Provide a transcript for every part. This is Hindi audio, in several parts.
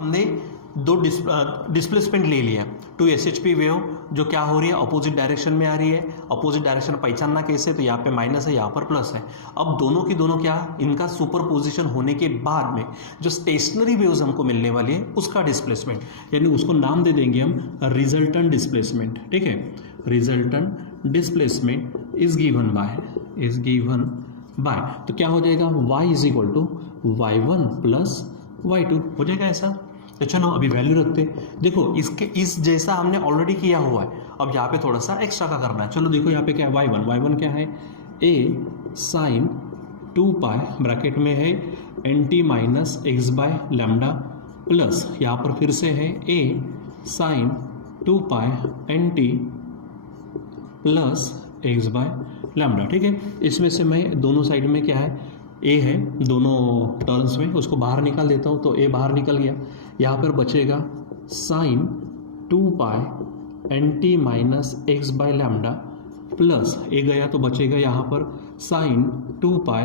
हमने दो डिस्प्लेसमेंट ले लिया। टू SHP वेव जो क्या हो रही है, अपोजिट डायरेक्शन में आ रही है। अपोजिट डायरेक्शन पहचानना कैसे, तो यहाँ पे माइनस है, यहाँ पर प्लस है। अब दोनों की दोनों क्या, इनका सुपर पोजिशन होने के बाद में जो स्टेशनरी वेव्स हमको मिलने वाली है उसका डिस्प्लेसमेंट, यानी उसको नाम दे देंगे हम रिजल्टेंट डिस्प्लेसमेंट। ठीक है, resultant displacement is given by तो क्या हो जाएगा, y is equal to y1 plus y2 हो जाएगा ऐसा। तो चलो अभी वैल्यू रखते हैं। देखो इसके इस जैसा हमने ऑलरेडी किया हुआ है, अब यहाँ पे थोड़ा सा एक्स्ट्रा का करना है। चलो देखो यहाँ पे क्या है, y1 क्या है, a साइन 2 पाई ब्रैकेट में है nt minus X by lambda plus यहाँ पर फिर से है a sine 2 pi nt plus X by lambda. ठीक है, इसमें से मैं दोनों साइड में क्या है, a है दोनों टर्म्स में, उसको बाहर निकाल देता हूँ तो a बाहर निकल गया। यहाँ पर बचेगा sine 2 pi nt minus X by lambda plus a गया तो बचेगा यहाँ पर sine 2 pi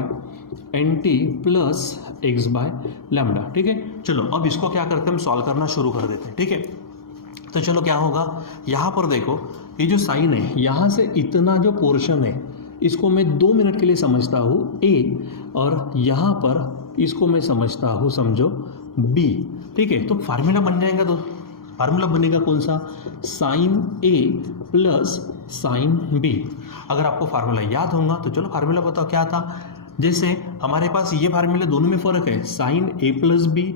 nt plus X by lambda. ठीक है, चलो अब इसको क्या करते हैं, हम सॉल्व करना शुरू कर देते हैं। ठीक है, तो चलो क्या होगा, यहाँ पर देखो ये जो साइन है, यहाँ से इतना जो पोर्शन है इसको मैं 2 मिनट के लिए समझता हूँ a, और यहाँ पर इसको मैं समझता हूँ समझो b। ठीक है, तो फार्मूला बन जाएगा, तो फार्मूला बनेगा कौन सा, sine a plus sine b। अगर आपको फार्मूला याद होगा तो चलो फार्मूला बताओ क्या था। जैसे हमारे पास ये फार्मूला दोनों में फ़र्क है, साइन a प्लस b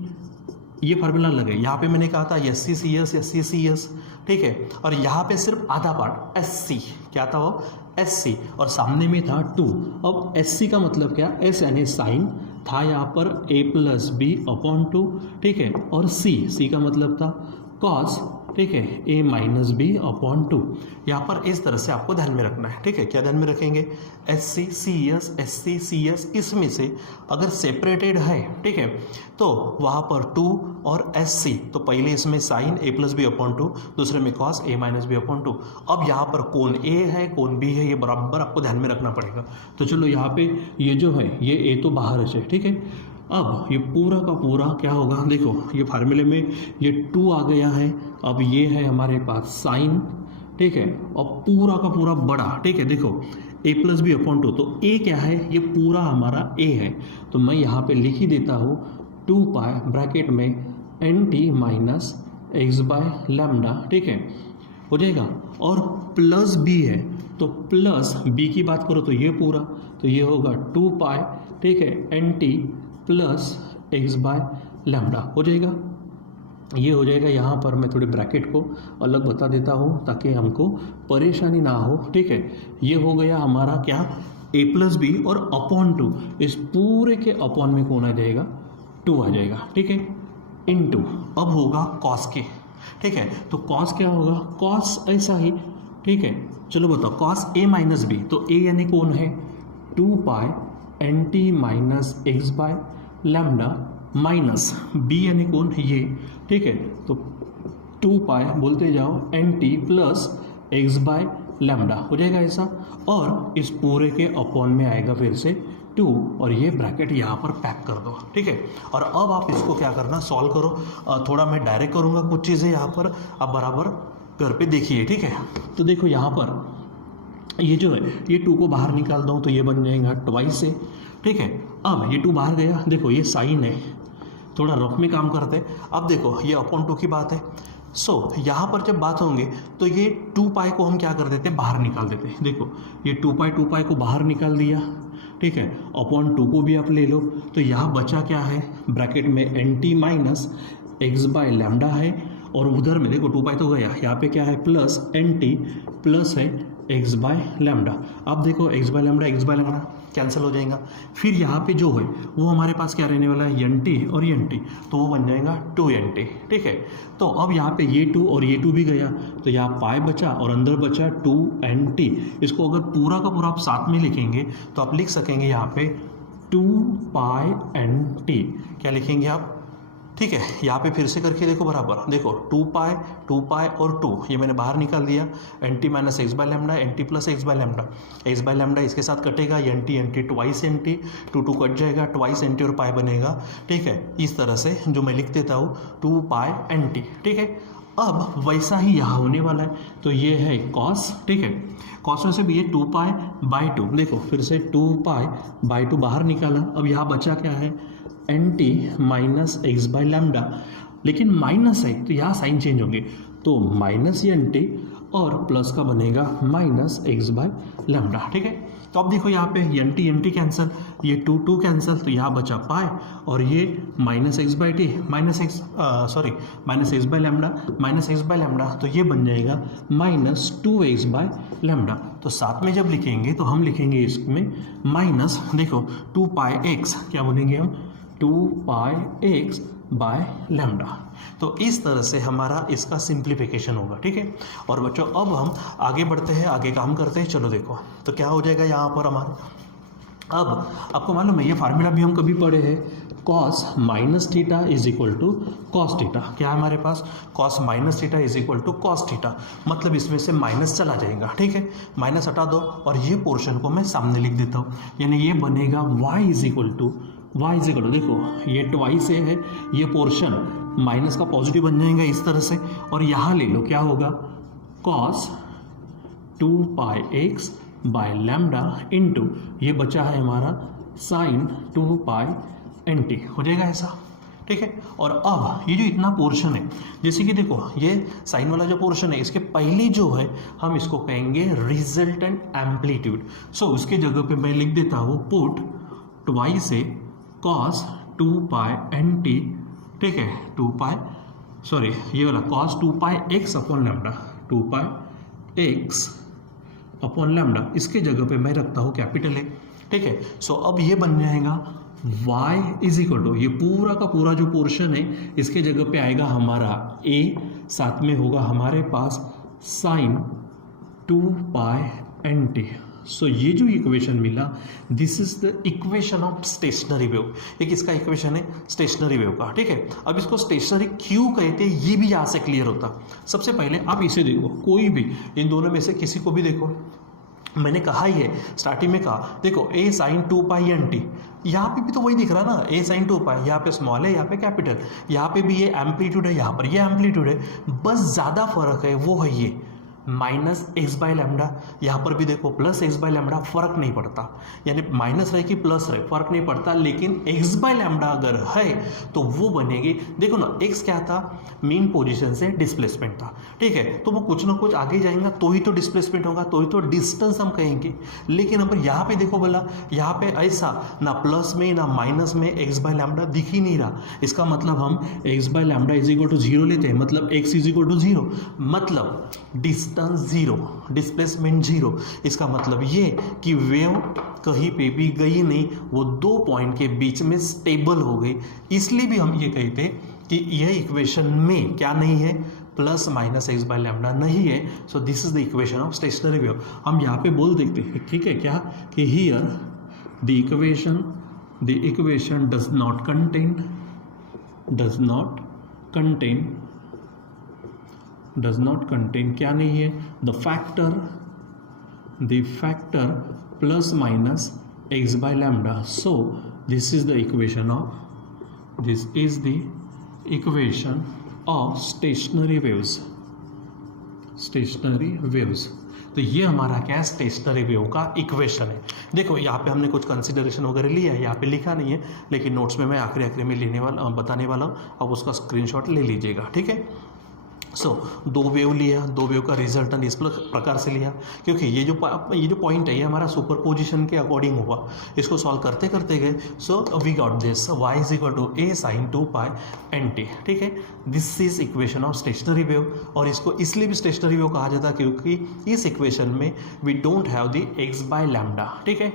ये फार्मूला लगे। यहाँ पे मैंने कहा था SC/CS, ठीक है, और यहाँ पे सिर्फ आधा पार्ट SC, क्या था वो SC, और सामने में था 2। अब SC का मतलब क्या, S यानी साइन था यहाँ पर a प्लस बी अपॉन 2। ठीक है, और C का मतलब था कॉस, ठीक है, a माइनस बी अपॉन 2। यहाँ पर इस तरह से आपको ध्यान में रखना है। ठीक है, क्या ध्यान में रखेंगे, SC/CS इसमें से अगर सेपरेटेड है, ठीक है, तो वहाँ पर 2 और SC, तो पहले इसमें sine a plus B upon 2, दूसरे में cos a minus B upon 2। अब यहाँ पर कौन a है कौन b है ये बराबर आपको ध्यान में रखना पड़ेगा। तो चलो यहाँ पे ये जो है ये a तो बाहर है, ठीक है। अब ये पूरा का पूरा क्या होगा, देखो ये फार्मूले में ये 2 आ गया है, अब ये है हमारे पास साइन, ठीक है, और पूरा का पूरा बड़ा, ठीक है, देखो a प्लस बी अपॉन 2, तो a क्या है, ये पूरा हमारा a है, तो मैं यहाँ पे लिख ही देता हूँ 2 पाई ब्रैकेट में nt minus X by lambda, ठीक है, हो जाएगा। और प्लस b है तो प्लस b की बात करो तो ये पूरा, तो ये होगा 2 पाई, ठीक है, nt plus X by lambda हो जाएगा। ये हो जाएगा, यहाँ पर मैं थोड़े ब्रैकेट को अलग बता देता हूँ ताकि हमको परेशानी ना हो। ठीक है, ये हो गया हमारा क्या, a प्लस बी, और अपॉन 2, इस पूरे के अपॉन में कौन आ जाएगा, 2 आ जाएगा, ठीक है, इनटू अब होगा कॉस के। ठीक है, तो कॉस क्या होगा, कॉस ऐसा ही, ठीक है, चलो बताओ कॉस a माइनस बी, तो a यानी कौन है 2 pi nt minus X by lambda minus b यानी कौन है ये, ठीक है, तो 2 पाई बोलते जाओ nt plus X by lambda हो जाएगा ऐसा, और इस पूरे के अपॉन में आएगा फिर से 2, और ये ब्रैकेट यहाँ पर पैक कर दो। ठीक है, और अब आप इसको क्या करना, सॉल्व करो। थोड़ा मैं डायरेक्ट करूँगा कुछ चीज़ें यहाँ पर, आप बराबर घर पे देखिए। ठीक है, तो देखो यहाँ पर ये जो है ये 2 को बाहर निकाल दूँ तो ये बन जाएगा ट्वाइस से। ठीक है, अब ये 2 बाहर गया, देखो ये साइन है, थोड़ा रफ में काम करते हैं। अब देखो ये अपॉन 2 की बात है, सो यहाँ पर जब बात होंगे तो ये 2 पाई को हम क्या कर देते हैं, बाहर निकाल देते हैं। देखो ये 2 पाई को बाहर निकाल दिया, ठीक है, अपॉन 2 को भी आप ले लो, तो यहाँ बचा क्या है, ब्रैकेट में nt minus X by lambda है, और उधर में देखो 2 पाई तो गया, यहाँ पे क्या है प्लस nt प्लस है एक्स बाय लैम्डा। अब देखो एक्स बाय लैम्डा कैंसिल हो जाएगा, फिर यहाँ पे जो है वो हमारे पास क्या रहने वाला है, nt और nt, तो वो बन जाएगा 2nt। ठीक है, तो अब यहाँ पे ये 2 और ये 2 भी गया, तो यहाँ पाई बचा और अंदर बचा 2nt। इसको अगर पूरा का पूरा आप साथ में लिखेंगे तो आप लिख सकेंगे यहाँ पे 2 पाई nt, क्या लिखेंगे आप, ठीक है। यहाँ पे फिर से करके देखो बराबर, देखो 2 पाई और 2 ये मैंने बाहर निकाल दिया, N T minus X by lambda, N T plus X by lambda, X by lambda इसके साथ कटेगा, N T twice N T, two cut जाएगा, ट्वाइस एन टी और पाई बनेगा। ठीक है, इस तरह से जो मैं लिख देता हूँ 2 पाई एन टी। ठीक है, अब वैसा ही यहाँ होने वाला है, तो ये है कॉस। ठीक है, कॉस में से भी ये 2 पाई बाई 2, देखो फिर से 2 पाई बाई 2 बाहर निकाला। अब यहाँ बचा क्या है, N T minus X by lambda, लेकिन माइनस है तो यहाँ साइन चेंज होंगे, तो माइनस एन टी और प्लस का बनेगा माइनस एक्स बाय लैम्डा। ठीक है, तो अब देखो यहाँ पे एन टी कैंसिल, ये 2 कैंसिल, तो यहाँ बचा पाई और ये minus x by T minus X by lambda, तो ये बन जाएगा माइनस 2x बाय लैम्डा। तो साथ में जब लिखेंगे तो हम लिखेंगे इसमें माइनस, देखो 2 पाई एक्स क्या बोलेंगे हम, 2 पाई एक्स बाय लैम्डा। तो इस तरह से हमारा इसका सिंप्लीफिकेशन होगा। ठीक है, और बच्चों अब हम आगे बढ़ते हैं, आगे काम करते हैं। चलो देखो तो क्या हो जाएगा यहाँ पर हमारा, अब आपको मालूम है ये फार्मूला भी हम कभी पढ़े हैं, cos minus theta is equal to cos theta. क्या है हमारे पास, cos minus theta is equal to cos theta, मतलब इसमें से माइनस चला जाएगा। ठीक है, माइनस हटा दो और ये पोर्शन को मैं सामने लिख देता हूँ, यानी ये बनेगा y इज इक्वल टू देखो ये ट्वाइस है, ये पोर्शन माइनस का पॉजिटिव बन जाएगा इस तरह से, और यहाँ ले लो क्या होगा, cos 2 pi x by lambda into ये बचा है हमारा साइन 2 पाई एन टी, हो जाएगा ऐसा। ठीक है, और अब ये जो इतना पोर्शन है, जैसे कि देखो ये साइन वाला जो पोर्शन है, इसके पहले जो है हम इसको कहेंगे रिजल्टेंट एम्पलीट्यूड। सो उसके जगह पे मैं लिख देता हूँ पुट ट्वाइस ए कॉस 2 पाई एन टी। ठीक है, ये वाला cos 2 pi x upon lambda, 2 pi x upon lambda, इसके जगह पे मैं रखता हूँ कैपिटल ए। ठीक है, सो अब ये बन जाएगा y इज इक्वल टू, ये पूरा का पूरा जो पोर्शन है इसके जगह पे आएगा हमारा a, साथ में होगा हमारे पास साइन 2 पाई एन टी। सो ये जो इक्वेशन मिला, this is the equation of stationary wave. एक इसका इक्वेशन है स्टेशनरी वेव का। ठीक है, अब इसको स्टेशनरी क्यों कहते हैं ये भी यहाँ से क्लियर होता। सबसे पहले आप इसे देखो, कोई भी इन दोनों में से किसी को भी देखो, मैंने कहा ही है स्टार्टिंग में कहा, देखो a sine 2 pi N T, यहाँ पे भी तो वही दिख रहा ना, a साइन 2 पाई, यहाँ पे स्मॉल है यहाँ पे कैपिटल, यहाँ पे भी ये एम्पलीट्यूड है यहाँ पर ये एम्पलीट्यूड है, बस ज़्यादा फर्क है वो है ये माइनस एक्स बाय लैम्डा, यहाँ पर भी देखो प्लस एक्स बाय लैम्डा, फर्क नहीं पड़ता, यानी माइनस रहे कि प्लस रहे फर्क नहीं पड़ता, लेकिन एक्स बाय लैम्डा अगर है तो वो बनेगी, देखो ना एक्स क्या था, मीन पोजीशन से डिस्प्लेसमेंट था। ठीक है, तो वो कुछ ना कुछ आगे जाएगा तो ही तो डिस्प्लेसमेंट होगा, तो ही तो डिस्टेंस हम कहेंगे। लेकिन अब यहाँ पे देखो बोला, यहाँ पे ऐसा ना प्लस में ना माइनस में एक्स बाय लैम्डा दिख ही नहीं रहा, इसका मतलब हम X by lambda is equal to 0 लेते हैं, मतलब एक्स इज इक्वल टू 0, मतलब डिस्टेंस 0, डिस्प्लेसमेंट 0। इसका मतलब ये कि वेव कहीं पे भी गई नहीं, वो दो पॉइंट के बीच में स्टेबल हो गई। इसलिए भी हम ये कहते हैं कि यह इक्वेशन में क्या नहीं है, plus minus X by lambda नहीं है। So this is the equation of stationary wave. हम यहाँ पे बोल देते हैं, ठीक है, क्या कि here the equation does not contain क्या नहीं है, the factor plus minus X by lambda. So this is the equation of stationery waves. तो ये हमारा क्या है, स्टेशनरी वेव का इक्वेशन है। देखो यहाँ पे हमने कुछ कंसिडरेशन वगैरह लिया है, यहाँ पे लिखा नहीं है, लेकिन नोट्स में मैं आखिरी में बताने वाला हूँ, अब उसका स्क्रीनशॉट ले लीजिएगा। ठीक है, सो दो वेव लिया, दो वेव का रिजल्टेंट इस प्रकार से लिया, क्योंकि ये जो पॉइंट है ये हमारा सुपरपोजिशन के अकॉर्डिंग हुआ, इसको सॉल्व करते करते गए। So we got this y is equal to a sine 2 pi N T. ठीक है, this is equation of stationary wave, और इसको इसलिए भी स्टेशनरी वेव कहा जाता है क्योंकि इस इक्वेशन में we don't have the x by lambda. ठीक है,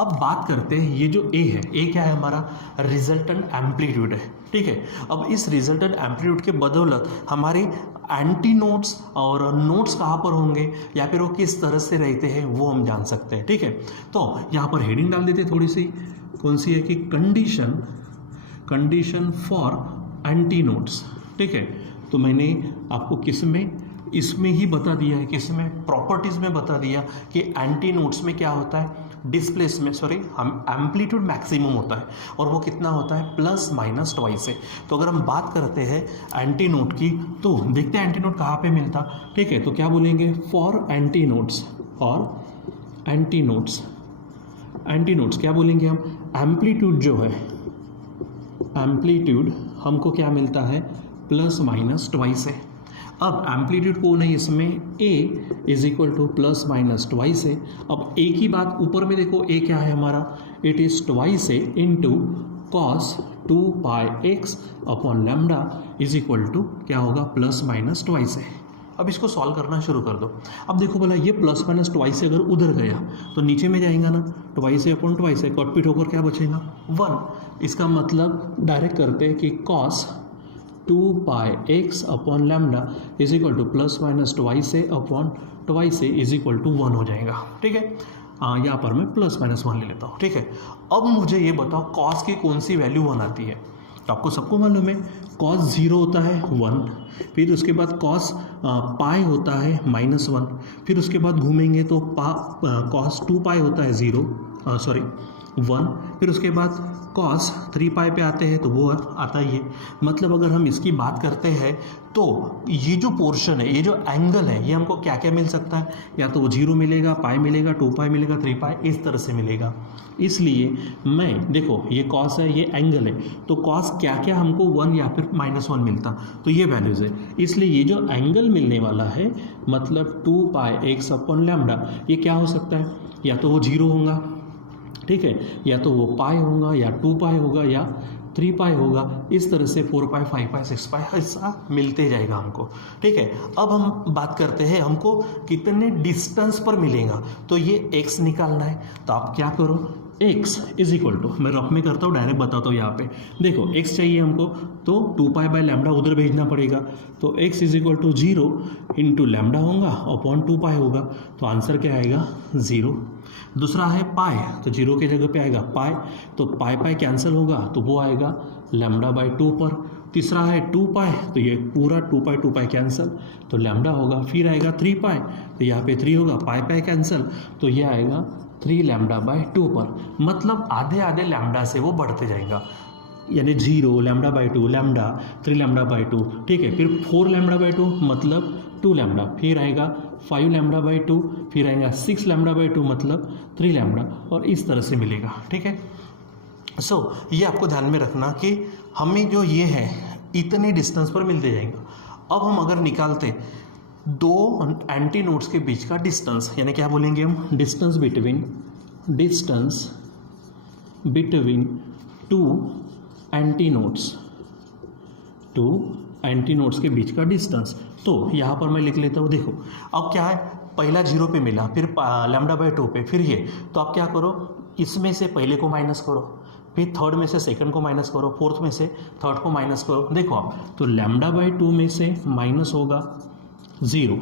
अब बात करते हैं ये जो a है, a क्या है हमारा, रिजल्टेंट एम्पलीट्यूड है। ठीक है, अब इस रिजल्टेंट एम्पलीट्यूड के बदौलत हमारी एंटी नोट्स और नोट्स कहाँ पर होंगे या फिर वो किस तरह से रहते हैं वो हम जान सकते हैं। ठीक है, तो यहाँ पर हेडिंग डाल देते थोड़ी सी, कौन सी है कि कंडीशन फॉर एंटी नोड्स, ठीक है। तो मैंने आपको किस में, इसमें ही बता दिया है, किस में, प्रॉपर्टीज़ में बता दिया कि एंटी नोड्स में क्या होता है, डिस्प्लेसमेंट, सॉरी हम एम्पलीट्यूड मैक्सिमम होता है और वो कितना होता है, प्लस माइनस ट्वाइस है। तो अगर हम बात करते हैं एंटी नोड की तो देखते हैं एंटी नोड कहाँ पे मिलता, ठीक है। तो क्या बोलेंगे, फॉर एंटी नोड्स, और एंटी नोड्स, एंटी नोड्स क्या बोलेंगे हम, एम्पलीट्यूड जो है, एम्पलीट्यूड हमको क्या मिलता है, प्लस माइनस ट्वाइस है। अब एम्पलीट्यूड कौन है इसमें, A is equal to plus minus twice है। अब ए की बात ऊपर में देखो, ए क्या है हमारा, इट इज ट्वाइस है into cos 2 pi x upon lambda is equal to क्या होगा, प्लस माइनस ट्वाइस है। अब इसको सॉल्व करना शुरू कर दो। अब देखो भला ये प्लस माइनस ट्वाइस से अगर उधर गया तो नीचे में जाएगा ना, ट्वाइस है अपॉन ट्वाइस है, कट पीट होकर क्या बचेगा, 1। इसका मतलब डायरेक्ट करते हैं कि cos 2 pi x upon lambda is equal to plus minus twice A upon twice A is equal to 1 हो जाएगा, ठीक है। यहाँ पर मैं प्लस माइनस 1 ले लेता हूँ, ठीक है। अब मुझे ये बताओ कॉस की कौन सी वैल्यू 1 आती है। तो आपको सबको मालूम है कॉस 0 होता है 1, फिर उसके बाद कॉस पाई होता है -1, फिर उसके बाद घूमेंगे तो कॉस 2 पाई होता है 1, फिर उसके बाद कॉस 3 पाई पे आते हैं तो वो आता ही है। मतलब अगर हम इसकी बात करते हैं तो ये जो पोर्शन है, ये जो एंगल है, ये हमको क्या क्या मिल सकता है, या तो वो 0 मिलेगा, पाई मिलेगा, 2 पाई मिलेगा, 3 पाई, इस तरह से मिलेगा। इसलिए मैं देखो ये कॉस है, ये एंगल है, तो कॉस क्या क्या हमको 1 या फिर -1 मिलता, तो ये वैल्यूज़ है। इसलिए ये जो एंगल मिलने वाला है मतलब 2 पाई एक्स अपॉन लैम्डा, ये क्या हो सकता है, या तो वो 0 होगा, ठीक है, या तो वो पाई होगा, या 2 पाई होगा, या 3 पाई होगा। इस तरह से 4 पाई, 5 पाई, 6 पाई ऐसा मिलते जाएगा हमको, ठीक है। अब हम बात करते हैं हमको कितने डिस्टेंस पर मिलेगा, तो ये x निकालना है। तो आप क्या करो, x इज इक्वल टू, मैं रफ में करता हूँ, डायरेक्ट बताता हूँ। यहाँ पे देखो x चाहिए हमको, तो 2 पाई बाय लैम्डा उधर भेजना पड़ेगा, तो x is equal to 0 into lambda होगा अपॉन 2 पाई होगा, तो आंसर क्या आएगा, 0। दूसरा है पाई, तो 0 के जगह पे आएगा पाई, तो पाई पाई कैंसिल होगा तो वो आएगा लैम्डा बाई 2 पर। तीसरा है 2 पाई, तो ये पूरा 2 पाई कैंसिल, तो लैम्डा होगा। फिर आएगा 3 पाई, तो यहाँ पे 3 होगा, पाई पाई कैंसिल, तो ये आएगा 3 लैम्डा बाई 2 पर। मतलब आधे आधे लैम्डा से वो बढ़ते जाएगा, यानी 0 lambda by 2 lambda, 3 lambda by 2, ठीक है। फिर 4 लैम्डा बाई 2 मतलब 2 लैम्डा, फिर आएगा 5 लैम्डा बाई 2, फिर आएगा 6 लैम्डा बाई 2 मतलब 3 लैम्डा, और इस तरह से मिलेगा, ठीक है। सो ये आपको ध्यान में रखना कि हमें जो ये है इतने डिस्टेंस पर मिलते जाएंगे। अब हम अगर निकालते दो एंटी नोड्स के बीच का डिस्टेंस, यानी क्या बोलेंगे हम, distance between two anti nodes के बीच का डिस्टेंस। तो यहाँ पर मैं लिख लेता हूँ, देखो अब क्या है, पहला 0 पे मिला, फिर लैम्डा बाई 2 पे, फिर ये, तो आप क्या करो, इसमें से पहले को माइनस करो, फिर थर्ड में से सेकंड को माइनस करो, फोर्थ में से थर्ड को माइनस करो। देखो आप, तो लैम्डा बाई 2 में से माइनस होगा 0,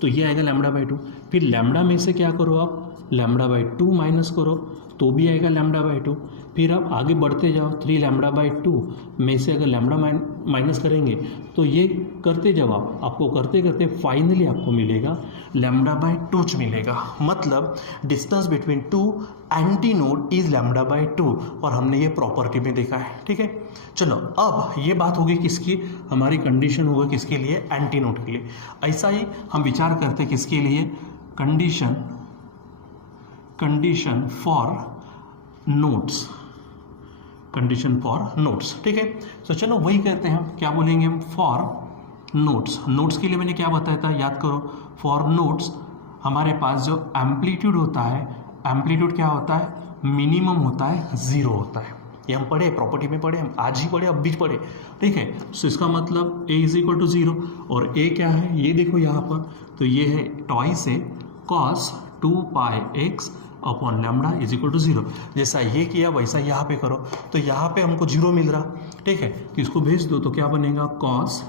तो ये आएगा लैम्डा बाई 2। फिर लैम्डा में से क्या करो आप, लैम्डा बाई 2 माइनस करो, तो भी आएगा लैम्डा बाई 2। फिर आप आगे बढ़ते जाओ, 3 लैम्डा बाई 2 में से अगर लैम्डा माइनस करेंगे तो ये करते जाओ आप, आपको करते करते फाइनली आपको मिलेगा लैम्डा बाई 2 मिलेगा। मतलब distance between 2 anti node is lambda by 2, और हमने ये प्रॉपर्टी में देखा है, ठीक है। चलो अब ये बात होगी किसकी, हमारी कंडीशन होगी किसके लिए, एंटी नोड के लिए। ऐसा ही हम विचार करते हैं किसके लिए, कंडीशन फॉर नोड्स, ठीक है। तो चलो वही कहते हैं, क्या बोलेंगे हम, फॉर नोड्स के लिए मैंने क्या बताया था, याद करो। फॉर नोड्स हमारे पास जो एम्पलीट्यूड होता है, एम्पलीट्यूड क्या होता है, मिनिमम होता है 0 होता है। ये हम पढ़े, प्रॉपर्टी में पढ़े, हम आज ही पढ़े, अब भी पढ़े, ठीक है। सो इसका मतलब a इज इक्वल टू 0, और a क्या है, ये देखो यहाँ पर, तो ये है ट्वाइस है cos 2 pi x upon lambda is equal to 0। जैसा ये किया वैसा यहाँ पे करो, तो यहाँ पे हमको 0 मिल रहा, ठीक है। तो इसको भेज दो, तो क्या बनेगा, cos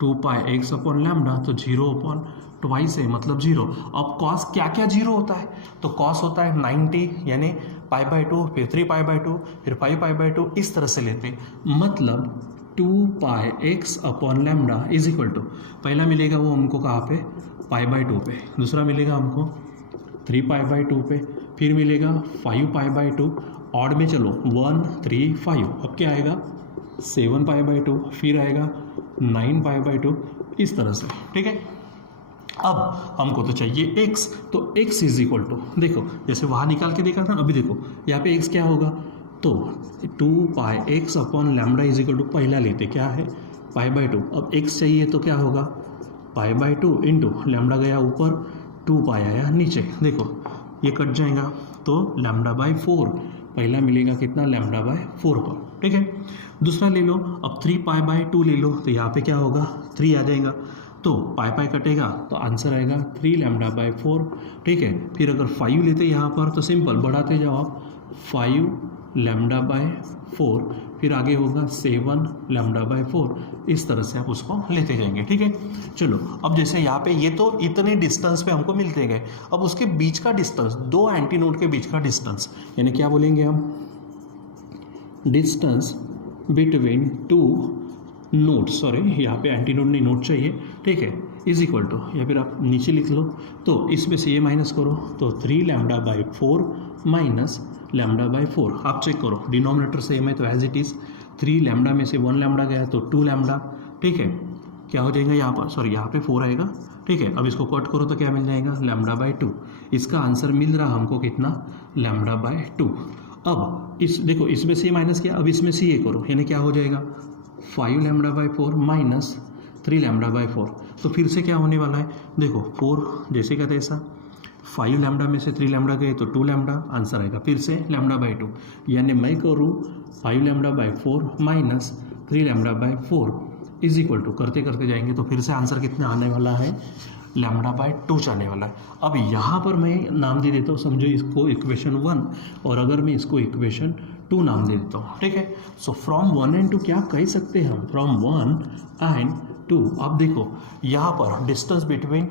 2 pi x upon lambda, तो 0 अपॉन ट्वाइस है मतलब 0। अब कॉस क्या क्या 0 होता है, तो कॉस होता है 90, यानी पाई बाई 2, फिर 3 पाई बाई 2, फिर 5 पाई बाई 2, इस तरह से लेते। मतलब 2 pi x upon lambda is equal to, पहला मिलेगा वो हमको कहाँ पे, पाई बाई 2 पे, दूसरा मिलेगा हमको 3 पाई बाई 2 पे, फिर मिलेगा 5 पाई बाई 2, ऑड में चलो 1 3 5, अब क्या आएगा 7 पाई बाई 2, फिर आएगा 9 पाई बाई 2, इस तरह से, ठीक है। अब हमको तो चाहिए x, तो x इज इक्वल टू, देखो जैसे वहाँ निकाल के देखा था, अभी देखो यहाँ पे x क्या होगा, तो 2 pi x upon lambda is equal to, पहला लेते क्या है पाई बाई 2, अब x चाहिए तो क्या होगा पाई बाई 2 इंटू लैम्डा गया ऊपर, 2 पाई आया नीचे, देखो ये कट जाएगा तो लैम्डा बाई 4, पहला मिलेगा कितना लैम्डा बाई 4 पर, ठीक है। दूसरा ले लो, अब 3 पाई बाई 2 ले लो, तो यहाँ पे क्या होगा 3 आ जाएगा, तो पाई पाई कटेगा तो आंसर आएगा 3 लैम्डा बाई 4, ठीक है। फिर अगर 5 लेते यहाँ पर तो सिंपल बढ़ाते जाओ आप, 5 लैम्डा बाई 4, फिर आगे होगा 7 लैम्डा बाई 4, इस तरह से आप उसको लेते जाएंगे, ठीक है। चलो अब जैसे यहाँ पे ये तो इतने डिस्टेंस पे हमको मिलते गए, अब उसके बीच का डिस्टेंस, दो एंटी नोड के बीच का डिस्टेंस, यानी क्या बोलेंगे हम, डिस्टेंस बिटवीन 2 नोड, सॉरी यहाँ पे एंटी नोड नहीं नोड चाहिए, ठीक है, इज इक्वल टू, या फिर आप नीचे लिख लो, तो इसमें से ये माइनस करो तो 3 lambda by 4 minus lambda by 4, आप चेक करो डिनोमिनेटर सेम है तो एज इट इज़, 3 लैम्डा में से 1 लैम्डा गया तो 2 लैम्डा, ठीक है, क्या हो जाएगा यहाँ पर, सॉरी यहाँ पे 4 आएगा, ठीक है। अब इसको कट करो तो क्या मिल जाएगा लैम्डा बाई 2, इसका आंसर मिल रहा हमको कितना लैम्डा बाई 2। अब इस देखो इसमें से माइनस किया, अब इसमें से ये करो, यानी क्या हो जाएगा 5 lambda by 4 minus 3 lambda by 4, तो फिर से क्या होने वाला है, देखो 4 जैसे का तैसा, 5 लैम्डा में से 3 लैम्डा गए तो 2 लैम्डा, आंसर आएगा फिर से लैम्डा बाई 2, यानी मैं करूँ 5 lambda by 4 minus 3 lambda by 4 is equal to, करते करते जाएंगे तो फिर से आंसर कितना आने वाला है लैम्डा बाई 2 आने वाला है। अब यहाँ पर मैं नाम दे देता हूँ, समझो इसको इक्वेशन 1, और अगर मैं इसको इक्वेशन 2 नाम दे देता हूँ, ठीक है। सो फ्रॉम 1 एंड 2 क्या कह सकते हैं हम, फ्रॉम 1 एंड 2, अब देखो यहाँ पर distance between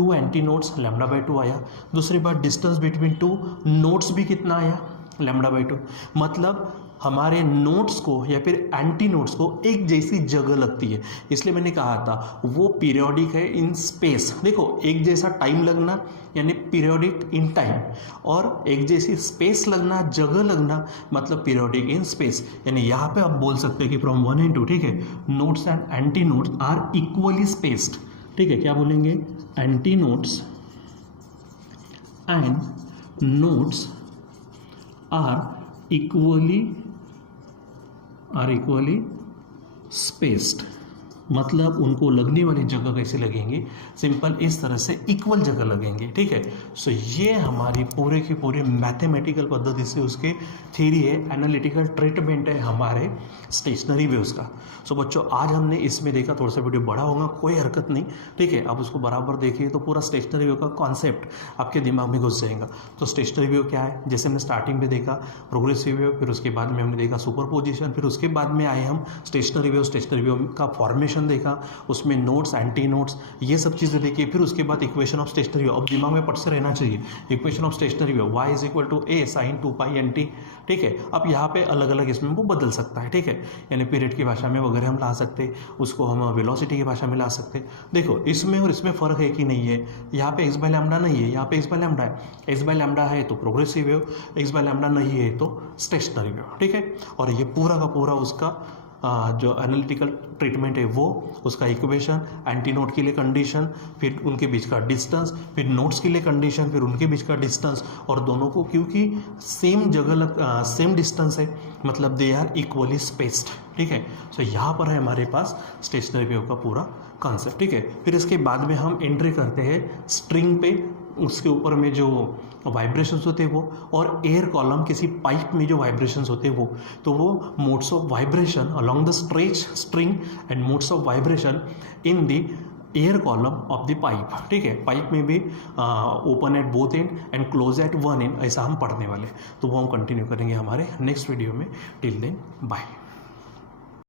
2 anti nodes lambda by 2 आया, दूसरी बात डिस्टेंस बिटवीन 2 नोड्स भी कितना आया लैम्डा बाई 2, मतलब हमारे नोड्स को या फिर एंटी नोड्स को एक जैसी जगह लगती है, इसलिए मैंने कहा था वो पीरियोडिक है इन स्पेस, देखो एक जैसा टाइम लगना यानी पीरियोडिक इन टाइम, और एक जैसी स्पेस लगना, जगह लगना, मतलब पीरियोडिक इन स्पेस, यानी यहाँ पे आप बोल सकते हैं कि फ्रॉम 1 एंड 2, ठीक है, nodes and antinodes are equally spaced, ठीक है, क्या बोलेंगे antinodes and nodes are equally spaced, मतलब उनको लगने वाली जगह कैसे लगेंगे, सिंपल इस तरह से इक्वल जगह लगेंगे, ठीक है। सो ये हमारी पूरे की पूरे मैथमेटिकल पद्धति से उसके थ्योरी है, एनालिटिकल ट्रीटमेंट है हमारे स्टेशनरी वेव्स का। सो बच्चों आज हमने इसमें देखा, थोड़ा सा वीडियो बड़ा होगा कोई हरकत नहीं, ठीक है, आप उसको बराबर देखिए तो पूरा स्टेशनरी वेव का कॉन्सेप्ट आपके दिमाग में घुस जाएगा। तो स्टेशनरी वेव क्या है, जैसे हमने स्टार्टिंग में देखा प्रोग्रेसिव वेव, फिर उसके बाद में हमने देखा सुपरपोजिशन, फिर उसके बाद में आए हम स्टेशनरी वेव का फॉर्मेशन देखा, उसमें नोड्स एंटी नोड्स ये सब चीज़ें देखी, फिर उसके बाद इक्वेशन ऑफ स्टेशनरी वेव, अब दिमाग में पट से रहना चाहिए equation of stationary wave y is equal to a sine 2 pi N T, ठीक है। अब यहाँ पे अलग अलग इसमें वो बदल सकता है, ठीक है, यानी पीरियड की भाषा में वगैरह हम ला सकते, उसको हम वेलोसिटी की भाषा में ला सकते। देखो इसमें और इसमें फ़र्क है कि नहीं है, यहाँ पे x बाय लैम्डा नहीं है, यहाँ पे x बाय लैम्डा है, x बाय लैम्डा है तो progressive wave, x by lambda नहीं है तो स्टेशनरी वेव, ठीक है। और ये पूरा का पूरा उसका जो एनालिटिकल ट्रीटमेंट है वो, उसका इक्वेशन, एंटी नोड के लिए कंडीशन, फिर उनके बीच का डिस्टेंस, फिर नोड्स के लिए कंडीशन, फिर उनके बीच का डिस्टेंस, और दोनों को क्योंकि सेम जगह सेम डिस्टेंस है मतलब दे आर इक्वली स्पेस्ड, ठीक है। सो यहाँ पर है हमारे पास स्टेशनरी वेव का पूरा कॉन्सेप्ट, ठीक है। फिर इसके बाद में हम एंट्री करते हैं स्ट्रिंग पे, उसके ऊपर में जो वाइब्रेशंस होते हैं वो, और एयर कॉलम किसी पाइप में जो वाइब्रेशंस होते हैं वो, तो वो modes of vibration along the stretch string and modes of vibration in the air column of the pipe, ठीक है। पाइप में भी open at both and and close eight one and, ऐसा हम पढ़ने वाले, तो वो हम कंटिन्यू करेंगे हमारे नेक्स्ट वीडियो में। Till then bye.